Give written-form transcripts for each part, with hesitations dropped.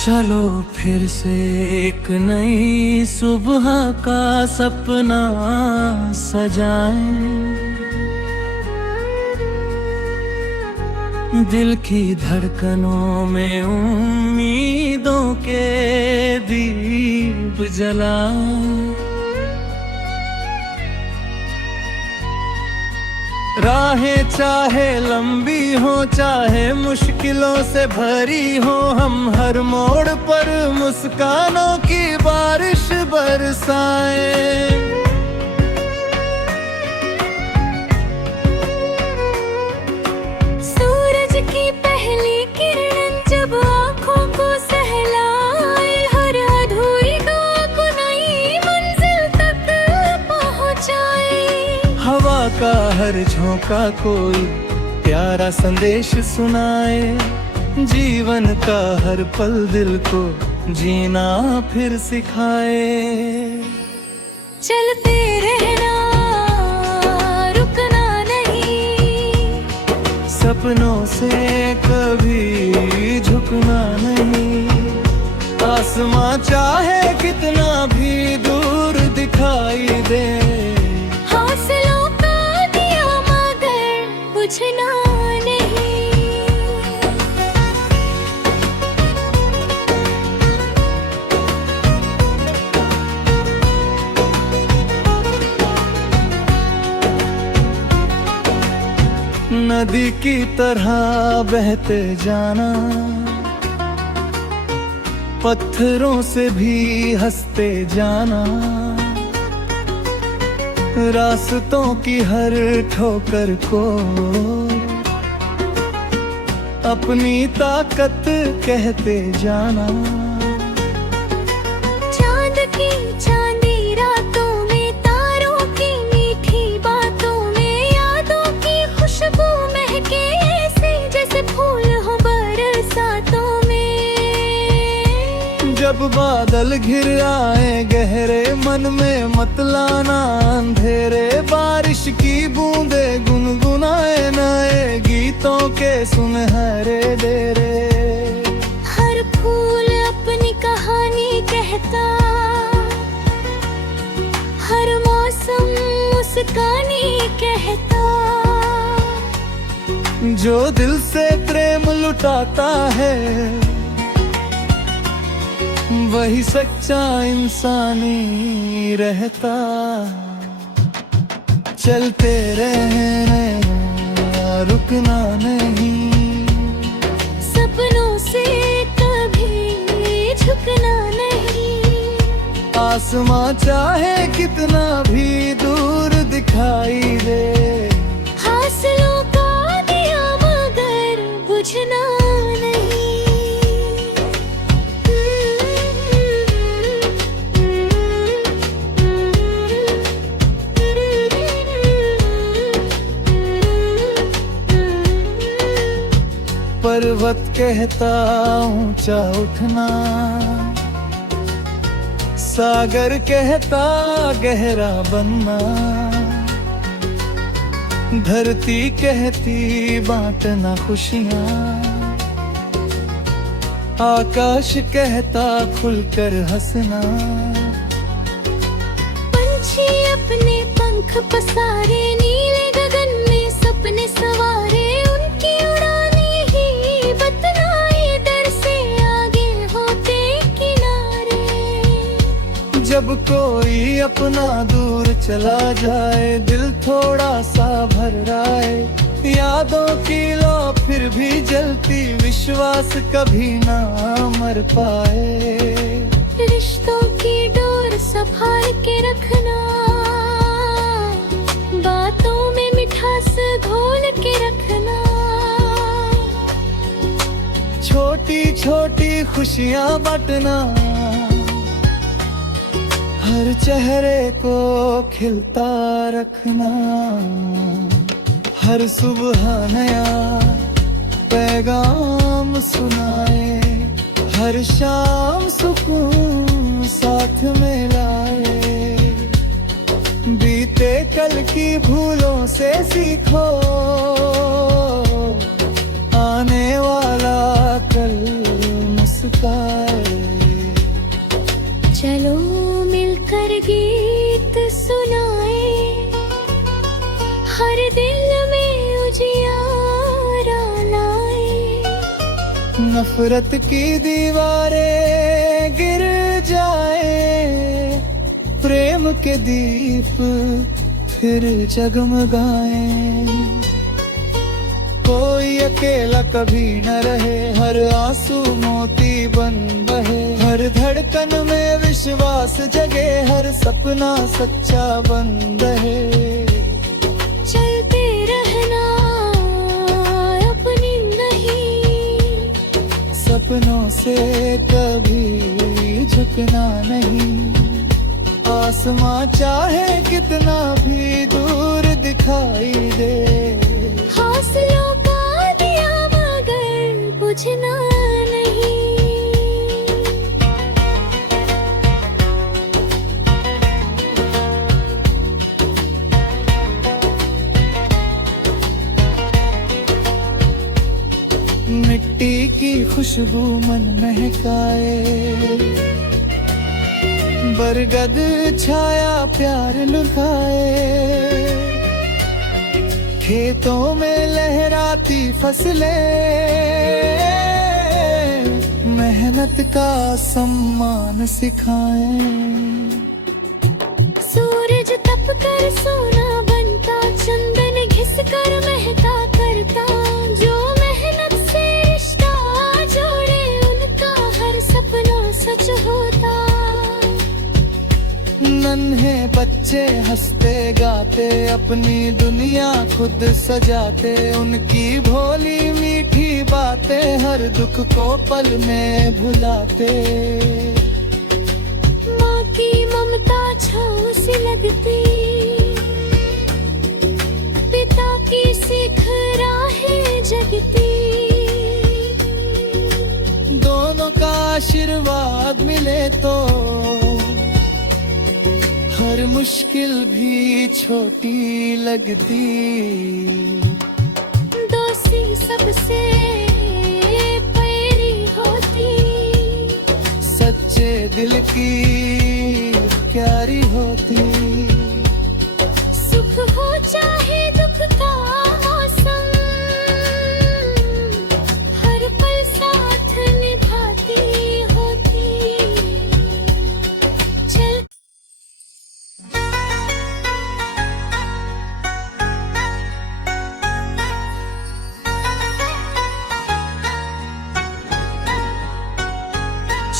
चलो फिर से एक नई सुबह का सपना सजाएं, दिल की धड़कनों में उम्मीदों के दीप जलाएं। राहें चाहे लंबी हो चाहे मुश्किलों से भरी हो, हम हर मोड़ पर मुस्कानों की बारिश बरसाएं। सूरज की पहली किरण जब आँखों को सहलाए, हर अधूरी दुआ को नई मंजिल तक पहुँचाए। हवा का हर झोंका कोई प्यारा संदेश सुनाए, जीवन का हर पल दिल को जीना फिर सिखाए। चलते रहना रुकना नहीं, सपनों से कभी झुकना नहीं। आसमां चाहे कितना भी दूर दिखाई दे, हौसलों का दिया मगर बुझना नहीं। नदी की तरह बहते जाना, पत्थरों से भी हंसते जाना। रास्तों की हर ठोकर को अपनी ताकत कहते जाना। चांद की चांदी रातों में, तारों की मीठी बातों में, यादों की खुशबू महके ऐसे जैसे फूल हो बरसातों में। जब बादल घिर आए गहरे मन में मत लाना अंधेरे, बारिश की बूंदे गुनगुनाए नए गीतों के सुनहरे डेरे। हर फूल अपनी कहानी कहता, हर मौसम मुस्कानी कहता। जो दिल से प्रेम लुटाता है वही सच्चा इंसानी रहता। चलते रहना रुकना नहीं, सपनों से कभी झुकना नहीं। आसमां चाहे कितना भी दूर दिखाई दे, हौसलों का दिया मगर बुझना पर्वत कहता ऊंचा उठना, सागर कहता गहरा बनना। धरती कहती बांटना खुशियां, आकाश कहता खुलकर हंसना। पंछी अपने पंख पसारे, नीले गगन में सपने सवारे। उनकी उड़ाने ही बतलाए दर से आगे होते किनारे। जब कोई अपना दूर चला जाए, दिल थोड़ा सा भर आए। यादों की लो फिर भी जलती, विश्वास कभी ना मर पाए। रिश्तों की डोर संभाल के रखना, बातों में मिठास घोल के रखना। छोटी छोटी खुशियां बांटना, हर चेहरे को खिलता रखना। हर सुबह नया पैगाम सुनाए, हर शाम सुकून साथ में लाए। बीते कल की भूलों से सीखो, आने वाला कल मुस्काए। चलो मिलकर गीत सुनाए, हर दिल में उजियारा लाए। नफरत की दीवारें गिर जाए, प्रेम के दीप फिर जगमगाए। कोई अकेला कभी न रहे, हर आंसू मोती बन बहे। हर धड़कन में विश्वास जगे, हर सपना सच्चा बन रहे। चलते रहना अपनी नहीं, सपनों से कभी झुकना नहीं। आसमां चाहे कितना भी दूर दिखाई दे, हौसलों का दिया मगर बुझना नहीं। मिट्टी की खुशबू मन महकाए, बरगद छाया प्यार लुभाए। खेतों में लहराती फसलें मेहनत का सम्मान सिखाएं। सूरज तप कर सोना बनता, चंदन घिस कर महका करता। जो मेहनत से रिश्ता जोड़े, उनका हर सपना सच होता। नन्हे बच्चे हंसते गाते, अपनी दुनिया खुद सजाते। उनकी भोली मीठी बातें हर दुख को पल में भुलाते। माँ की ममता छाँव सी लगती, पिता की सीख राहें जगती। दोनों का आशीर्वाद मिले तो हर मुश्किल भी छोटी लगती। दोस्ती सबसे प्यारी होती, सच्चे दिल की प्यारी होती। सुख हो चाहे दुख का मौसम, हर पल साथ निभाती होती। चल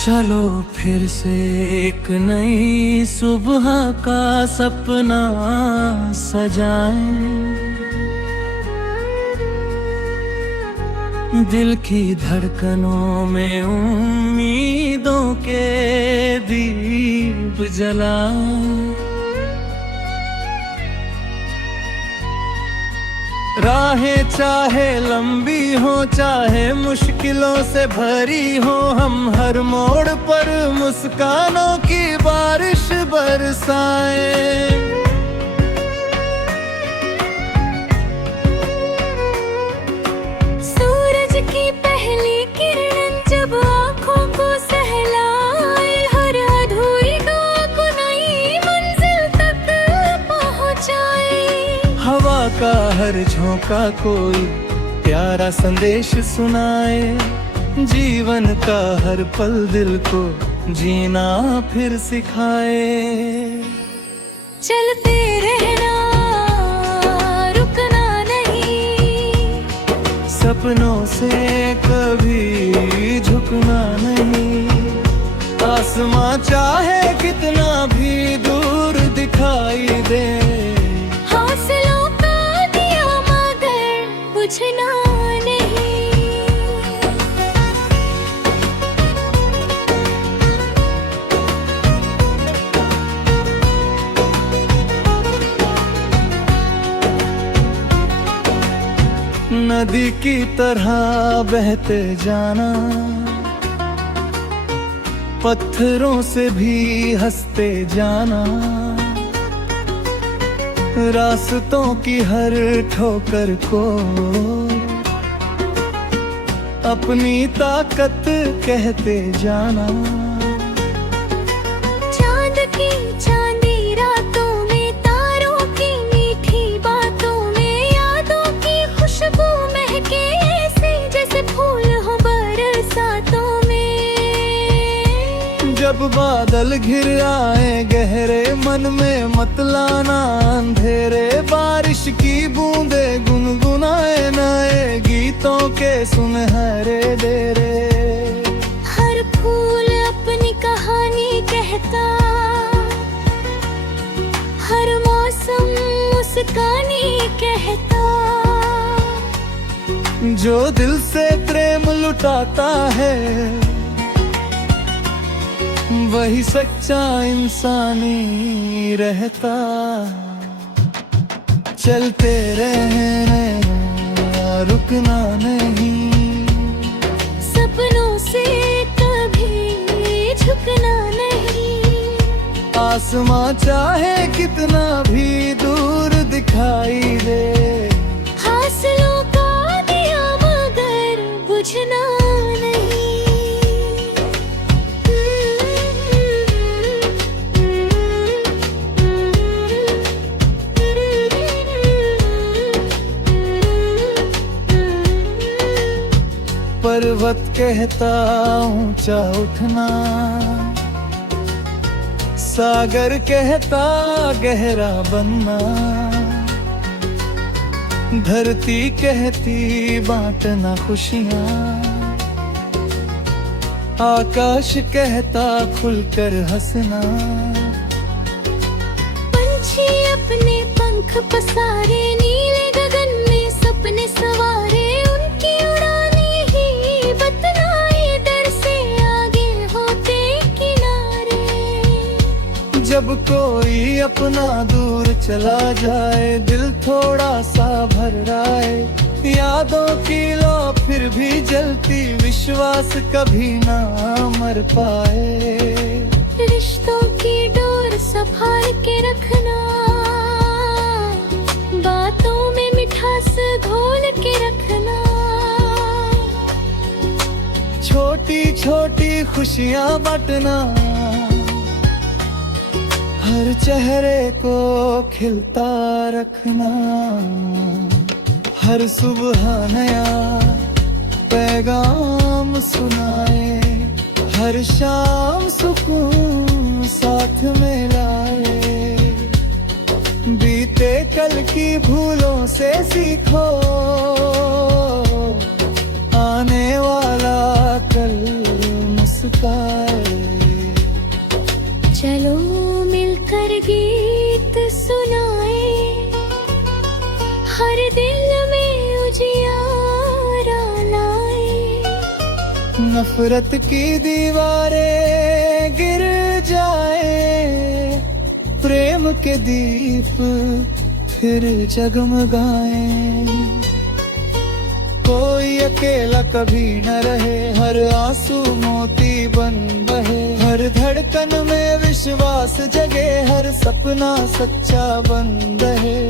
चलो फिर से एक नई सुबह का सपना सजाएं। दिल की धड़कनों में उम्मीदों के दीप जलाएं। राहें चाहे लंबी हो, चाहे मुश्किलों से भरी हो, हम हर मोड़ पर मुस्कानों की बारिश बरसाएं। सूरज की पहली किरण जब आँखों को सहलाए, हर अधूरी दुआ को नई मंजिल तक पहुँचाए। हवा का हर झोंका कोई प्यारा संदेश सुनाए। जीवन का हर पल दिल को जीना फिर सिखाए। चलते रहना रुकना नहीं, सपनों से कभी झुकना नहीं। आसमां चाहे कितना भी दूर दिखाई दे, हौसलों का दिया मगर बुझना नहीं। नदी की तरह बहते जाना, पत्थरों से भी हंसते जाना। रास्तों की हर ठोकर को अपनी ताकत कहते जाना। बादल घिर आए गहरे मन में मत लाना अंधेरे, बारिश की बूंदे गुनगुनाए नए गीतों के सुनहरे डेरे। हर फूल अपनी कहानी कहता, हर मौसम मुस्कानी कहता। जो दिल से प्रेम लुटाता है वही सच्चा इंसानी रहता। चलते रहने रुकना नहीं, सपनों से कभी झुकना नहीं। आसमां चाहे कितना भी दूर दिखाई दे, हासिलों का दिया मगर बुझना नहीं। पर्वत कहता ऊंचा उठना, सागर कहता गहरा बनना, धरती कहती बांटना खुशियाँ, आकाश कहता खुलकर हंसना। पंछी अपने पंख पसारे नीले गगन में सपने सवारे, उनकी उड़ाने ही बतलाए दर से आगे होते किनारे। जब कोई अपना दूर चला जाए दिल थोड़ा सा भर आए, यादों की लो फिर भी जलती विश्वास कभी ना मर पाए। रिश्तों की डोर संभाल के रखना, बातों में मिठास घोल के रखना। छोटी छोटी खुशियाँ बांटना, हर चेहरे को खिलता रखना। हर सुबह नया पैगाम सुनाए, हर शाम सुकून साथ में लाए। बीते कल की भूलों से सीखो, आने वाला कल मुस्काए। चलो मिलकर गीत सुनाए, हर दिल में उजियारा लाए। नफरत की दीवारें गिर जाए, प्रेम के दीप फिर जगमगाए। कोई अकेला कभी न रहे, हर आंसू मोती बन बहे। हर धड़कन में विश्वास जगे, हर सपना सच्चा बन रहे।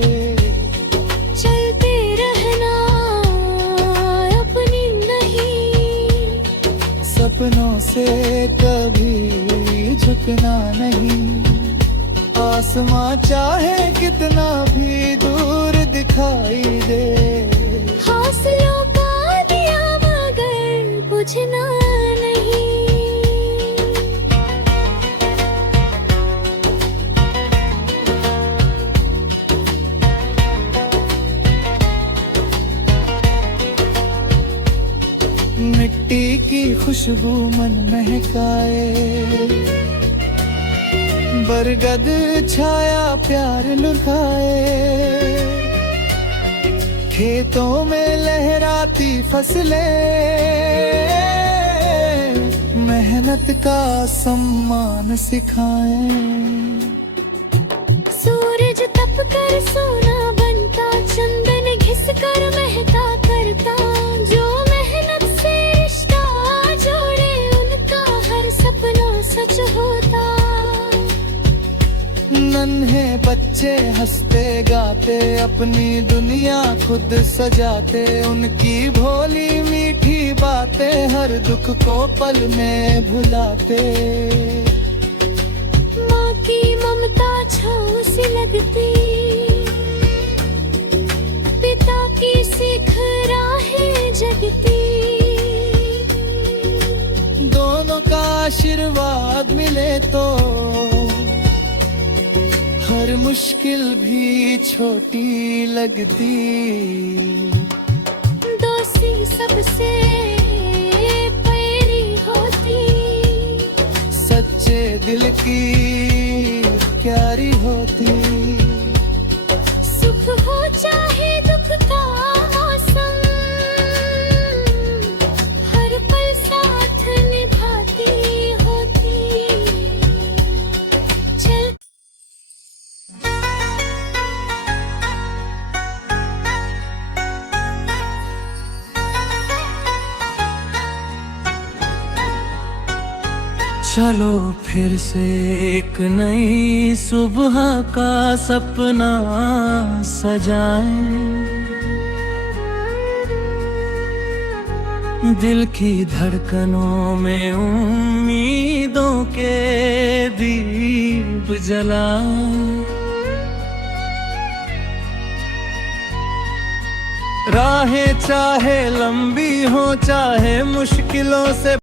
चलते रहना अपनी नहीं, सपनों से कभी झुकना नहीं। आसमां चाहे कितना भी दूर दिखाई दे, हौसलों का दिया मगर बुझना नहीं। मिट्टी की खुशबू मन महकाए, बरगद छाया प्यार लुभाए। खेतों में लहराती फसलें मेहनत का सम्मान सिखाएं। सूरज तप कर सोना बनता, चंदन घिस कर महका करता। जो मेहनत से रिश्ता जोड़े, उनका हर सपना सच होता। नन्हे बच्चे हंसते गाते, अपनी दुनिया खुद सजाते। उनकी भोली मीठी बातें हर दुख को पल में भुलाते। माँ की ममता छाँव सी लगती, पिता की सीख राहें जगती। दोनों का आशीर्वाद मिले तो हर मुश्किल भी छोटी लगती। दोस्ती सबसे प्यारी होती, सच्चे दिल की प्यारी होती। सुख हो चाहे दुख का मौसम, हर पल साथ निभाती होती। चल चलो फिर से एक नई सुबह का सपना सजाएं, दिल की धड़कनों में उम्मीदों के दीप जलाएं। राहें चाहे लंबी हो चाहे मुश्किलों से